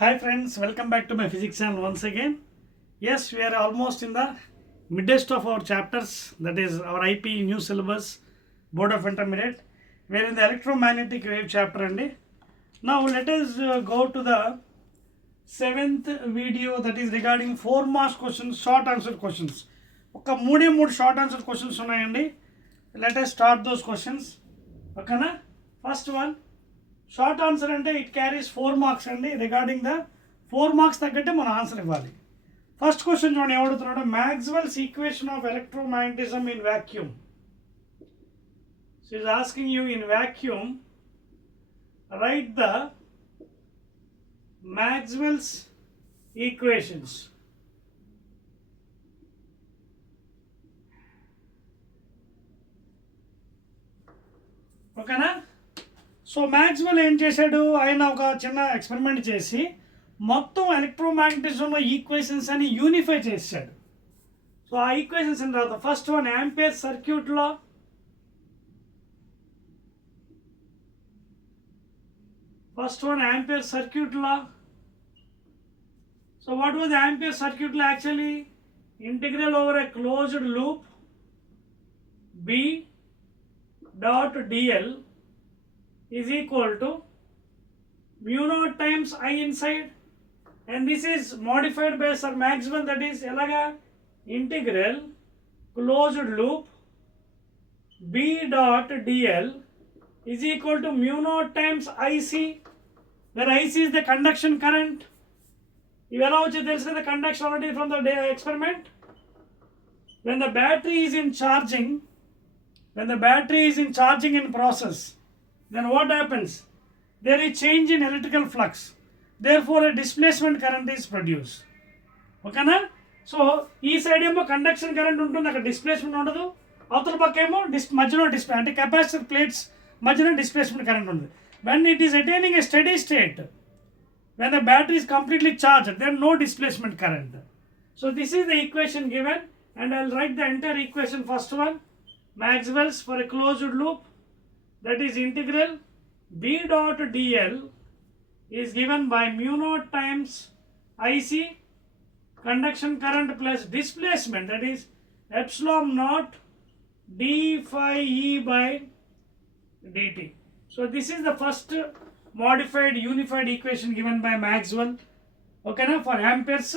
Hi friends, welcome back to my physics channel once again. Yes, we are almost in the midst of our chapters, that is our IPE new syllabus, Board of Intermediate. We are in the electromagnetic wave chapter and now let us go to the seventh video, that is regarding 4 marks questions, short answer questions. ఒక మూడు short answer questions ఉన్నాయండి. Let us start those questions. ఓకేనా? First one short answer అంటే it carries 4 marks అండి. Regarding the 4 marks తగ్గట్టే మనం answer ఇవ్వాలి. First question చూడండి ఏమడుగుతున్నాడు, Maxwell's equation of electromagnetism in vacuum. So is asking you in vacuum write the Maxwell's equations. ఓకేనా? So Maxwell ఏం చేశాడు, ఆయన ఒక చిన్న ఎక్స్పెరిమెంట్ చేసి మొత్తం ఎలక్ట్రోమాగ్నెటిజంలో ఈక్వేషన్స్ అని యూనిఫై చేశాడు. సో ఆ ఈక్వేషన్స్ అని తర్వాత ఫస్ట్ వన్ యాంపియర్ సర్క్యూట్లో, first one ampere circuit law. So what was the ampere circuit law actually? Integral over a closed loop B dot dl is equal to mu naught times I inside, and this is modified by Sir Maxwell, that is elaga integral closed loop B dot dl is equal to mu naught times IC, where IC is the conduction current. You allow the conduction already from the experiment. When the battery is in charging, in process, then what happens? There is change in electrical flux. Therefore, a displacement current is produced. Okay na? So, ee side emo conduction current untundi, aka displacement undadu. Avtala pakka emo madhyalo displacement ante capacitor plates madhyalo displacement current undi. When it is attaining a steady state, when the battery is completely charged, then no displacement current. So this is the equation given, and I will write the entire equation. First one, Maxwell's for a closed loop, that is integral B dot dl is given by mu naught times IC, conduction current plus displacement, that is epsilon naught d phi E by dt. So this is the first modified unified equation given by Maxwell, okay na, for Ampere's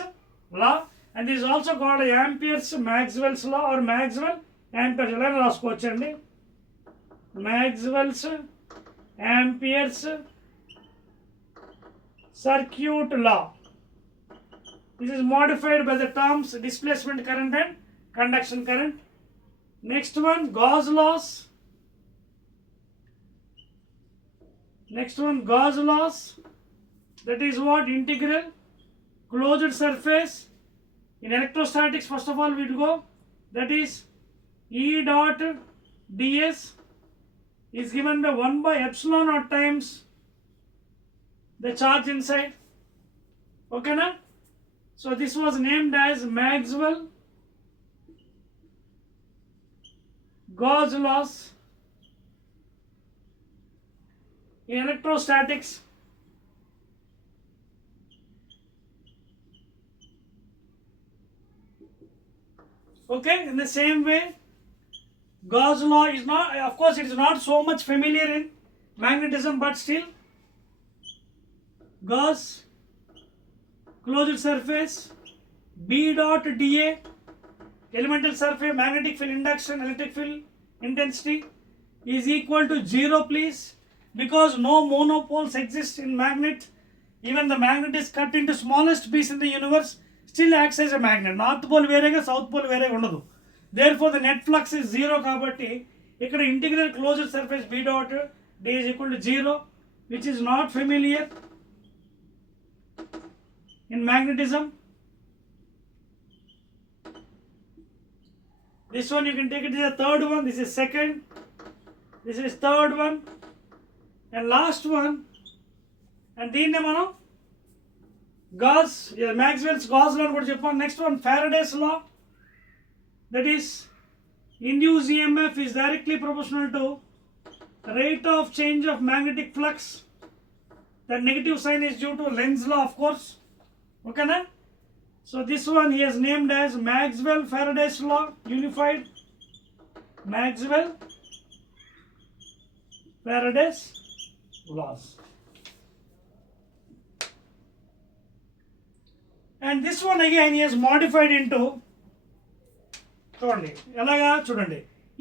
law, and this is also called Ampere's Maxwell's law or Maxwell Ampere's law. రాసుకోవచ్చండి, Maxwell's Ampere's circuit law. This is modified by the terms displacement current and conduction current. Next one, Gauss laws. That is what? Integral closed surface. In electrostatics, first of all we will go, that is E dot ds is given by 1 by epsilon naught times the charge inside. Okay na? So this was named as Maxwell Gauss laws in electrostatics. Okay, in the same way, Gauss law is not, of course it is not so much familiar in magnetism, but still Gauss closed surface B dot dA, elemental surface magnetic field induction electric field intensity is equal to 0, please, because no monopoles exist in magnet. Even the magnet is cut into smallest piece in the universe, still acts as a magnet. North pole verega south pole verega undadu. Therefore the net flux is 0 kabatti ikkada integral closed surface B dot d is equal to 0, which is not familiar in magnetism. This one you can take it as the third one, this is second, this is third one, and last one, and దీన్నే మనం Gauss, Maxwell's Gauss law కూడా చెప్పాం. Next one, Faraday's law, that is induced EMF is directly proportional to rate of change of magnetic flux That negative sign is due to Lenz's law, of course. Okay, na? So this one he has named as Maxwell Faraday's law, unified. Maxwell Faraday's laws. And this one again he has modified into, చూడండి ఎలాగా చూడండి,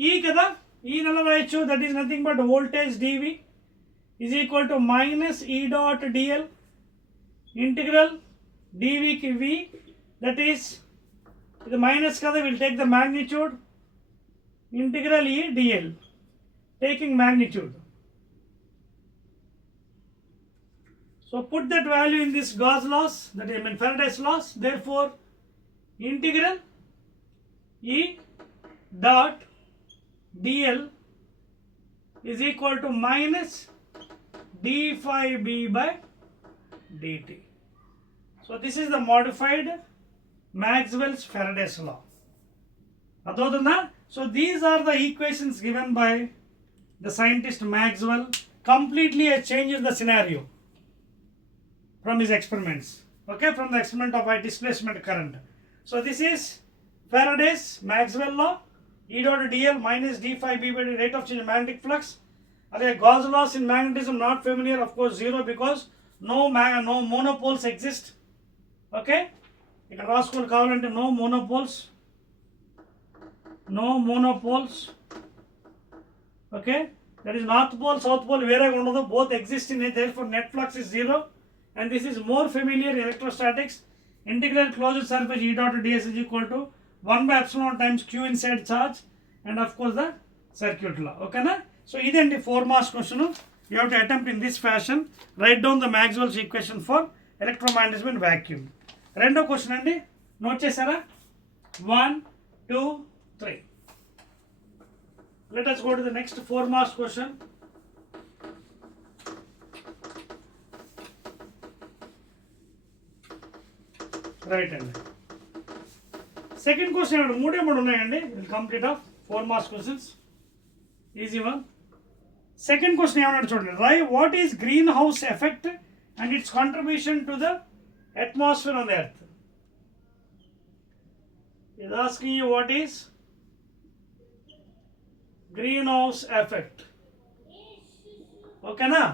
ఈ కదా ఈ నెల రాయొచ్చు, that is nothing but voltage DV is equal to minus E dot DL integral డివికి V, that is ఇది మైనస్ కదా, will take the magnitude integral E DL taking magnitude. So put that value in this Gauss laws, that is Faraday's laws. Therefore, integral E dot dl is equal to minus d phi b by dt. So this is the modified Maxwell's Faraday's law. Adodana? So these are the equations given by the scientist Maxwell. Completely changes the scenario from his experiments, okay, from the experiment of a displacement current. So this is Faraday's Maxwell law, E dot dl minus d phi b by the rate of change of magnetic flux. Okay, Gauss laws in magnetism not familiar, of course zero, because no monopoles exist. Okay, ఇక్కడ రాసుకోవాలి కావాలంటే no monopoles. Okay, that is north pole south pole వేరేగా ఉండదు, both exist in it, therefore net flux is zero. And this is more familiar in electrostatics. Integral closed surface E dot ds is equal to 1 by epsilon times q inside charge, and of course the circuit law. Okay na? So this is the 4 marks question. You have to attempt in this fashion. Write down the Maxwell's equation for electromagnetism in vacuum. Rendo question andi note chesara 1 2 3. Let us go to the next 4 marks question. Right hand. Second question, మూడే ఉన్నాయండి. We'll complete off 4 marks questions. Easy one. Second question ఏమన్నాడు చూడండి. Write what is greenhouse effect and its contribution to the atmosphere on the earth. He is asking you what is greenhouse effect. Okay na?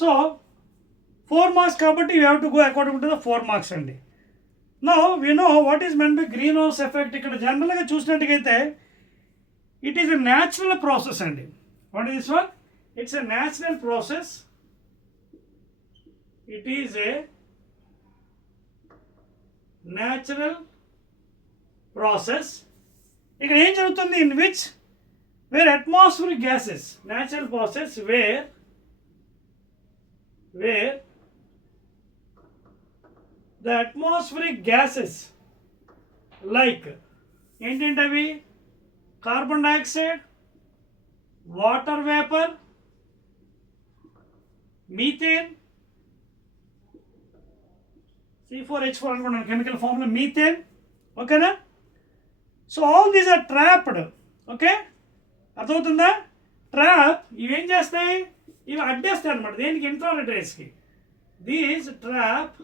So 4 marks kabatti you have to go according to the 4 marks andi. Now we know what is meant by greenhouse effect. ఇక్కడ జనరల్గా చూసినట్టుగైతే it is a natural process అండి. What is this one? It's a natural process. It is a natural process. ఇక్కడ ఏం జరుగుతుంది, in which where atmospheric gases, natural process where the atmospheric gases like ఏంటంటవి, carbon dioxide, water vapour, methane, C4H4 అనుకున్నాను chemical formula, methane. ఓకేనా? So all these are trapped. Okay, అర్థమవుతుందా? Trap ఇవేం చేస్తాయి, ఇవి అడ్డేస్తాయి అనమాట దేనికి, ఇన్ఫ్రారెడ్ రేస్కి. These trap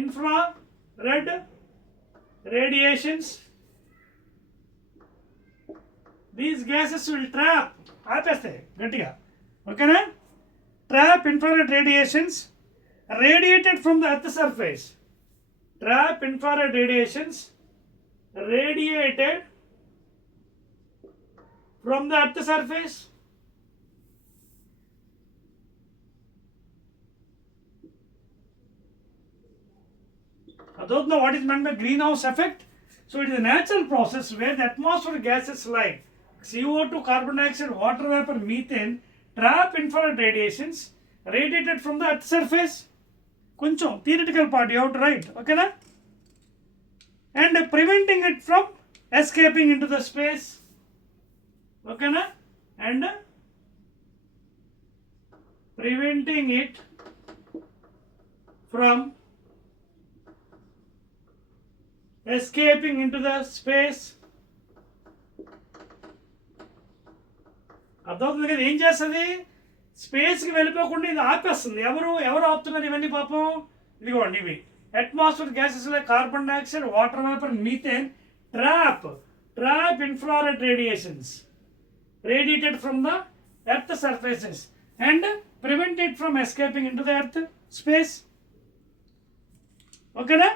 infrared radiations. These gases will trap, ఆపేస్తాయి గట్టిగా. ఓకేనా? Trap infrared radiations radiated from the earth surface. Trap infrared radiations radiated from the earth surface. I don't know what is meant by greenhouse effect. So it is a natural process where the atmospheric gases like CO2, carbon dioxide, water vapor, methane trap infrared radiations radiated from the earth surface. Kuncham theoretical part you have to write, okay na? And preventing it from escaping into the space, okay na? And preventing it from escaping into the space. అర్థమవుతుంది కదా ఏం చేస్తుంది, స్పేస్కి వెళ్ళిపోకుండా ఇది ఆపేస్తుంది. ఎవరు ఆపుతున్నారు ఇవన్నీ పాపం? ఇదిగోండి ఇవి atmosphere gases like carbon dioxide, water vapour, methane trap infrared radiations radiated from the earth surfaces and prevent it from escaping into the earth space. ఓకేనా?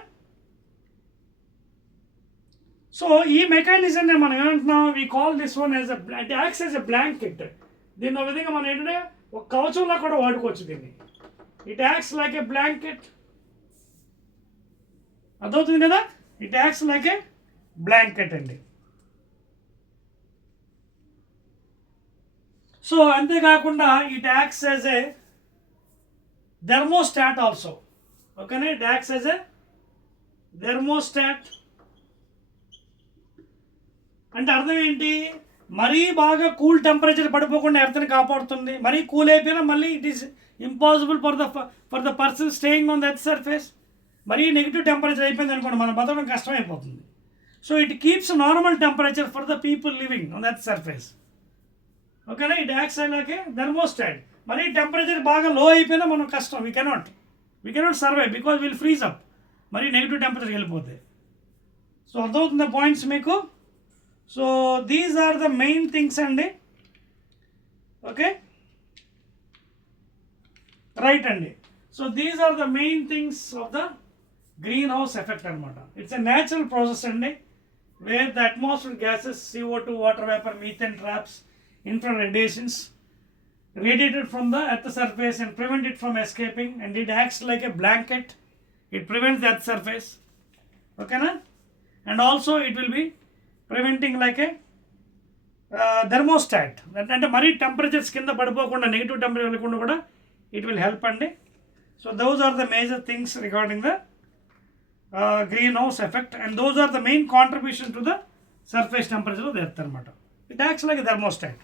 సో ఈ మెకానిజంని మనం ఏమంటున్నాం? We call this one as it acts as a blanket. దీన్ని ఒక విధంగా మనం ఏంటంటే ఒక కవచంలా కూడా వాడుకోవచ్చు దీన్ని. It acts like a blanket. అర్థమవుతుంది కదా? It acts like a blanket అండి. సో అంతేకాకుండా it acts as a thermostat also. ఓకేనా? It acts as a thermostat అంటే అర్థం ఏంటి? మరీ బాగా కూల్ టెంపరేచర్ పడిపోకుండా ఎర్త్ని కాపాడుతుంది. మరీ కూల్ అయిపోయినా మళ్ళీ it is impossible for the person staying on the earth surface. మరీ నెగిటివ్ టెంపరేచర్ అయిపోయింది అనుకోండి, మనం బతకడం కష్టమైపోతుంది. So it keeps normal temperature for the people living on the earth surface. ఓకేనా? It acts like a thermostat. మరీ temperature బాగా low అయిపోయినా మనం కష్టం. We cannot survive because will freeze up మరీ నెగిటివ్ టెంపరేచర్ వెళ్ళిపోతే. సో అర్థమవుతుంది పాయింట్స్ మీకు? So these are the main things అండి. ఓకే, రైట్ అండి. So these are the main things of the green house effect అనమాట. ఇట్స్ ఎ న్యాచురల్ ప్రాసెస్ అండి, where the atmosphere gases CO2, water vapour, methane traps infrared radiations radiated from the earth surface and prevent it from escaping, and it acts like a blanket. It prevents the earth surface. Okay na? And also it will be preventing like a thermostat. అంటే మరీ temperatures కింద పడిపోకుండా negative temperature వెళ్ళకుండా కూడా it will help అండి. So those are the major things regarding the green house effect, and those are the main contribution to the surface temperature of the earth అనమాట. It acts like thermostat.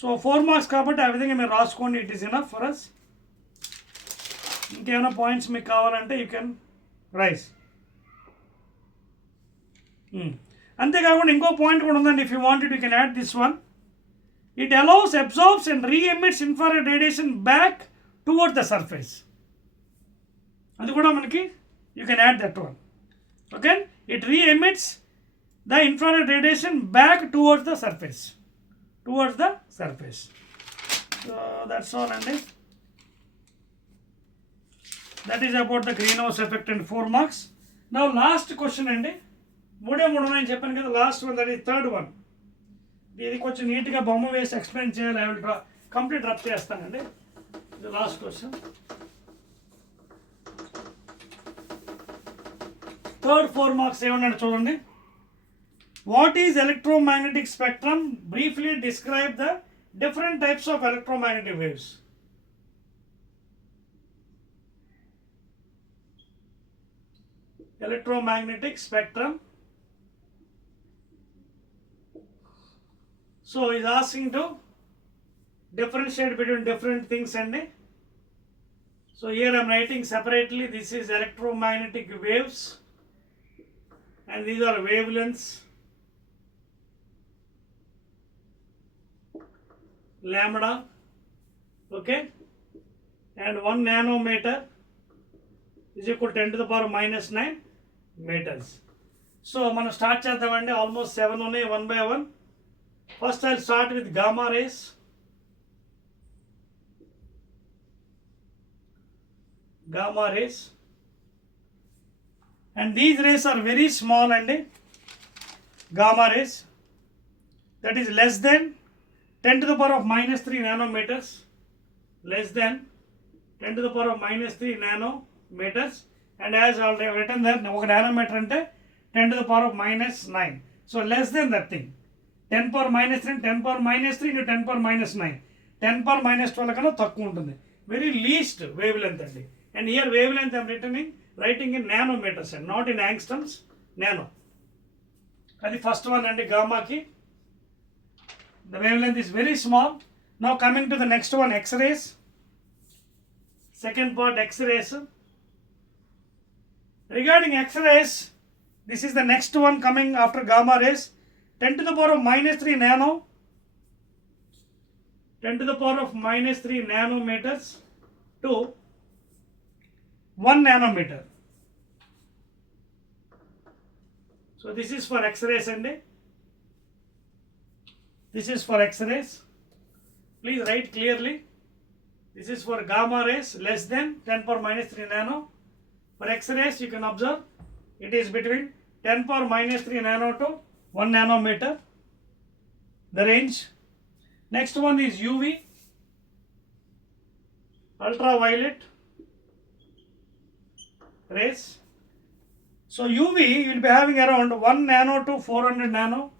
So 4 marks కాబట్టి ఆ విధంగా మీరు రాసుకోండి. It is enough for us. ఇంకేమైనా points మీకు కావాలంటే you can rice. అంతేకాకుండా ఇంకో పాయింట్ కూడా ఉందండి. If you wanted you can add this one. It allows, absorbs and re-emits infrared radiation back toward the surface. అది కూడా మనకి you can add that one. Okay, it re-emits the infrared radiation back towards the surface. So that's all, and that is about the greenhouse effect and 4 marks. Now last question andi, మూడే నేను చెప్పాను కదా, last one, that is third one. ఇది కొంచెం నీట్గా బొమ్మ వేసి explain చేయాలి. ఐ విల్ కంప్లీట్ రబ్ చేస్తానండి. ఇది లాస్ట్ క్వశ్చన్. థర్డ్ 4 మార్క్స్ ఏమన్నాడు చూడండి. What is electromagnetic spectrum? Briefly describe the different types of electromagnetic waves. Electromagnetic spectrum. So is asking to differentiate between different things and so here I am writing separately. This is electromagnetic waves and these are wavelengths. Lambda, okay, and 1 nanometer is equal to 10 to the power minus 9 meters. So మనం start చేద్దామండి. Almost 7 ఉన్నాయి, 1 by 1. First I start with gamma rays. And these rays are very small అండి. Gamma rays, that is less than 10 to the power of minus 3 nanometers, less than 10 to the power of minus 3 nanometers, and as already written there, ఒక nanometer అంటే 10 to the power of minus 9. So less than that thing. 10 power minus 3, 10 power minus 3 into 10 power minus 9. 10 power minus 12 కన్నా తక్కువ ఉంటుంది. Very least wavelength అండి. And here wavelength I am writing in nanometers and not in angstroms, nano. అది first one అండి గామాకి. The wavelength is very small. Now coming to the next one, X-rays. Second part, X-rays. Regarding X-rays, this is the next one coming after gamma rays. 10 to the power of minus 3 nano. 10 to the power of minus 3 nanometers to 1 nanometer. So this is for X-rays and this is for X-rays. Please write clearly. This is for gamma rays less than 10 power minus 3 nano. For X-rays you can observe it is between 10 power minus 3 nano to 1 nanometer. The range. Next one is UV, ultraviolet rays. So UV you will be having around 1 nano to 400 nano,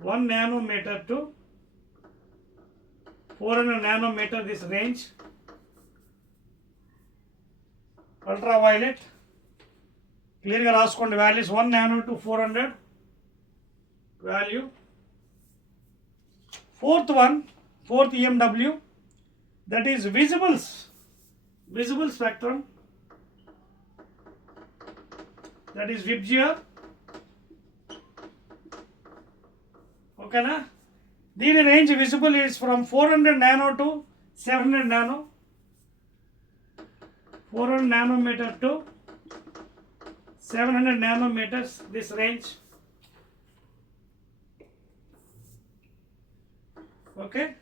1 nanometer to 400 nanometer, this range. Ultraviolet, clear ga raskondi values 1 nano to 400 value. Fourth EMW, that is visible spectrum, that is Vibgyor. Okay na? The range visible is from 400 nano to 700 nano, 400 nanometer to 700 nanometers, this range. Okay.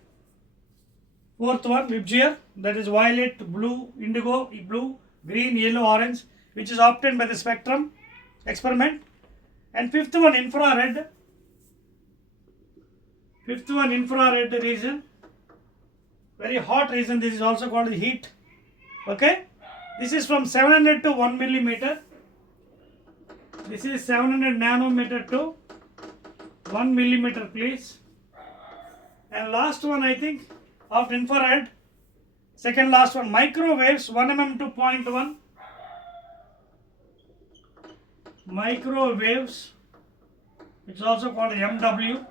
Fourth one, Vibgyor, that is violet, blue, indigo, blue, green, yellow, orange, which is obtained by the spectrum experiment. And fifth one, infrared. Fifth one, infrared region, very hot region. This is also called the heat. Okay. This is from 700 to 1 millimeter. This is 700 nanometer to 1 millimeter, please. And last one, I think, of infrared, second last one, microwaves, 1 mm to 0.1. Microwaves, it's also called EMW.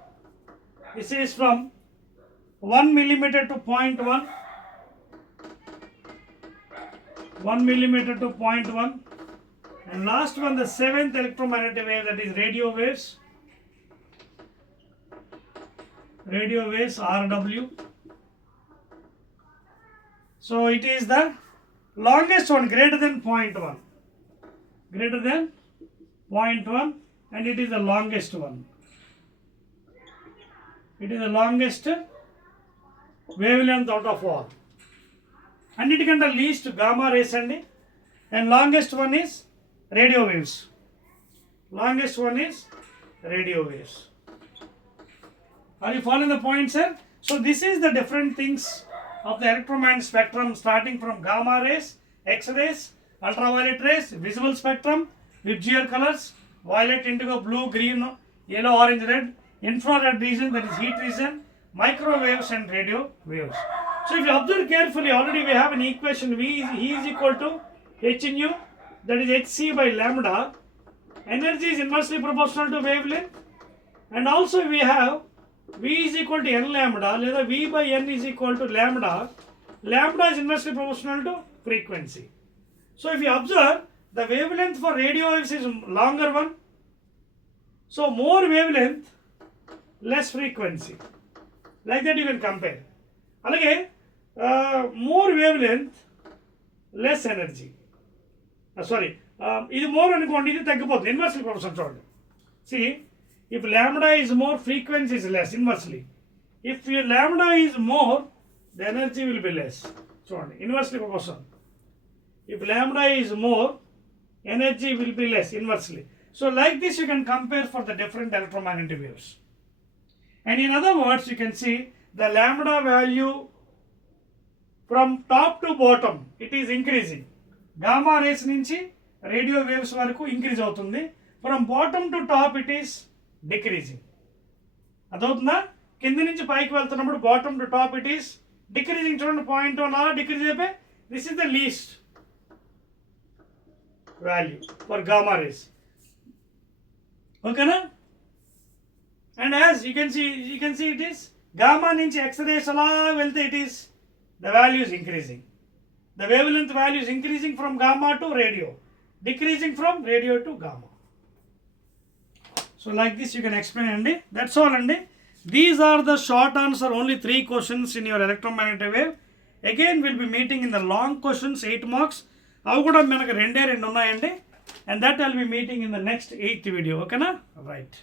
This is from 1 millimeter to 0.1. 1 millimeter to 0.1. And last one, the seventh electromagnetic wave, that is radio waves. Radio waves, RW. So it is the longest one, greater than 0.1. Greater than 0.1, and it is the longest one. It is the longest wavelength out of all. And it can the least gamma rays and longest one is radio waves. Longest one is radio waves. Are you following the point, sir? So this is the different things of the electromagnetic spectrum, starting from gamma rays, X-rays, ultraviolet rays, visible spectrum, Vibgyor colors, violet, indigo, blue, green, yellow, orange, red, infrared region, that is heat region, microwaves and radio waves. So if you observe carefully, already we have an equation, E is equal to h nu, that is hc by lambda. Energy is inversely proportional to wavelength, and also we have V is equal to n lambda, లేదా V by n is equal to lambda. Lambda is inversely proportional to frequency. So if you observe, the wavelength for radio waves is longer one. So more wavelength, less frequency. Like that you can compare. Alage, more wavelength, less energy. This more అనుకోండి, ఇది తగ్గిపోతుంది, inversely proportional చూడండి. See, if lambda is more, frequency is less, inversely. If your lambda is more, the energy will be less. చూడండి, inversely proportional. If lambda is more, energy will be less, inversely. So like this you can compare for the different electromagnetic waves. And in other words, you can see the lambda value from top to bottom, it is increasing. Gamma rays నుంచి radio waves వరకు increase అవుతుంది. From bottom to top it is decreasing. అదవుతుందా? కింది నుంచి పైకి వెళ్తున్నప్పుడు bottom to top it is decreasing. చూడండి, 0.1 అలా decrease అయిపోయి, this is the least value for gamma rays. Okay na? And as you can see it is gamma నుంచి X-rays అలా వెళ్తే it is the value is increasing. The wavelength value is increasing from gamma to radio, decreasing from radio to gamma. So like this you can explain andi. That's all andi. These are the short answer, only 3 questions in your electromagnetic wave. Again we'll be meeting in the long questions, 8 marks. అవి కూడా మనకు 2 ఉన్నాయండి. And that I'll be meeting in the next 8th video. Okay na? Right.